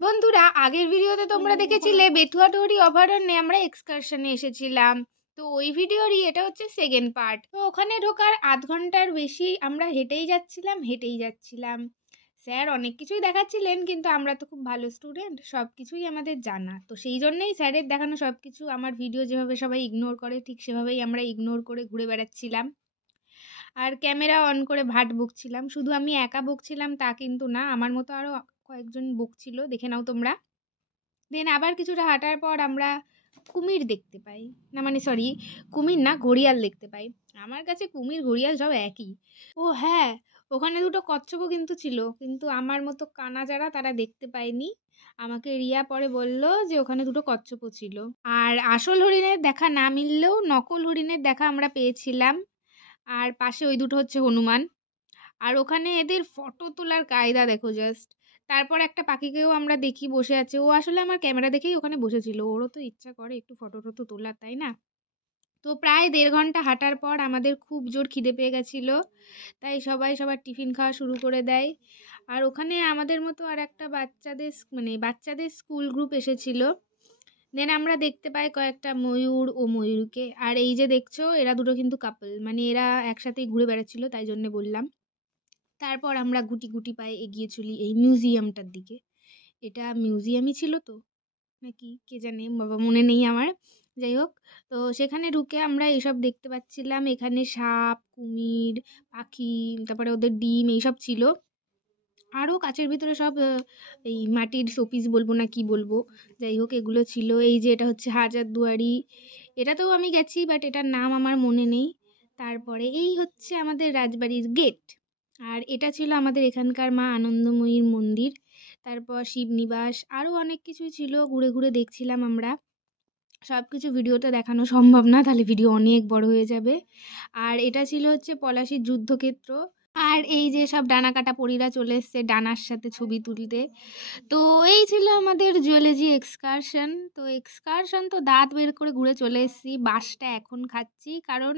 বন্ধুরা, আগের ভিডিওতে তোমরা দেখেছিলে বেথুয়াডহরি অভয়ারণ্যে আমরা এক্সকারশনে এসেছিলাম। তো ওই ভিডিওরই এটা হচ্ছে সেকেন্ড পার্ট। তো ওখানে ঢোকার আধ ঘন্টার বেশি আমরা হেঁটেই যাচ্ছিলাম। স্যার অনেক কিছুই দেখাচ্ছিলেন, কিন্তু আমরা তো খুব ভালো স্টুডেন্ট, সব কিছুই আমাদের জানা। তো সেই জন্যই স্যারের দেখানো সব কিছু, আমার ভিডিও যেভাবে সবাই ইগনোর করে ঠিক সেভাবেই আমরা ইগনোর করে ঘুরে বেড়াচ্ছিলাম। আর ক্যামেরা অন করে ভাট বকছিলাম। শুধু আমি একা বকছিলাম তা কিন্তু না, আমার মতো আরও কয়েকজন বকছিল, দেখে নাও তোমরা। দেন আবার কিছুটা হাঁটার পর আমরা কুমির দেখতে পাই। না মানে সরি, কুমির না, ঘড়িয়াল দেখতে পাই। আমার কাছে কুমির ঘড়িয়াল সব একই। ও হ্যাঁ, ওখানে দুটো কচ্ছপও কিন্তু ছিল, কিন্তু আমার মতো কানা যারা তারা দেখতে পায়নি। আমাকে রিয়া পরে বলল যে ওখানে দুটো কচ্ছপও ছিল। আর আসল হরিণের দেখা না মিললেও নকল হরিণের দেখা আমরা পেয়েছিলাম। আর পাশে ওই দুটো হচ্ছে হনুমান। আর ওখানে এদের ফটো তোলার কায়দা দেখো জাস্ট। তারপর একটা পাখিকেও আমরা দেখি বসে আছে, ও আসলে আমার ক্যামেরা দেখেই ওখানে বসেছিল, ওরও তো ইচ্ছা করে একটু ফটো টটো তোলার, তাই না? তো প্রায় 1.5 ঘন্টা হাঁটার পর আমাদের খুব জোর খিদে পেয়ে গেছিলো, তাই সবাই সবার টিফিন খাওয়া শুরু করে দেয়। আর ওখানে আমাদের মতো আর একটা বাচ্চাদের স্কুল গ্রুপ এসেছিল। দেন আমরা দেখতে পাই কয়েকটা ময়ূর ও ময়ূরকে। আর এই যে দেখছো, এরা দুটো কিন্তু কাপল, মানে এরা একসাথেই ঘুরে বেড়াচ্ছিল, তাই জন্য বললাম। তারপর আমরা গুটি গুটি পায়ে এগিয়ে চলি এই মিউজিয়ামটার দিকে। এটা মিউজিয়ামই ছিল তো, নাকি কে জানে, বাবা মনে নেই আমার। যাই হোক, তো সেখানে ঢুকে আমরা এসব দেখতে পাচ্ছিলাম। এখানে সাপ, কুমির, পাখি, তারপরে ওদের ডিম এইসব ছিল। আরও কাচের ভিতরে সব এই মাটির শোপিস বলবো না কি বলবো, যাই হোক এগুলো ছিল। এই যে এটা হচ্ছে হাজারদুয়ারি, এটাতেও আমি গেছি, বাট এটার নাম আমার মনে নেই। তারপরে এই হচ্ছে আমাদের রাজবাড়ির গেট। আর এটা ছিল আমাদের এখানকার মা আনন্দময়ীর মন্দির। তারপর শিবনিবাস, আরও অনেক কিছুই ছিল, ঘুরে ঘুরে দেখছিলাম আমরা। সব কিছু ভিডিওতে দেখানো সম্ভব না, তাহলে ভিডিও অনেক বড় হয়ে যাবে। আর এটা ছিল হচ্ছে পলাশির যুদ্ধক্ষেত্র। আর এই যে সব ডানা কাটা পরীরা চলে এসছে ডানার সাথে ছবি তুলতে। তো এই ছিল আমাদের জুওলজি এক্সকারশন। তো এক্সকারশন তো দাঁত বের করে ঘুরে চলে এসেছি, বাসটা এখন খাচ্ছি, কারণ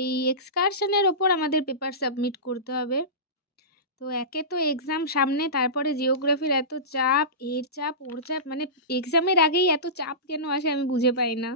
এই এক্সকারশনের ওপর আমাদের পেপার সাবমিট করতে হবে। তো একে তো এক্সাম সামনে, তারপরে জিওগ্রাফির এত চাপ, এর চাপ ওর চাপ, মানে এক্সামের আগেই এত চাপ কেন আসে আমি বুঝে পাই না।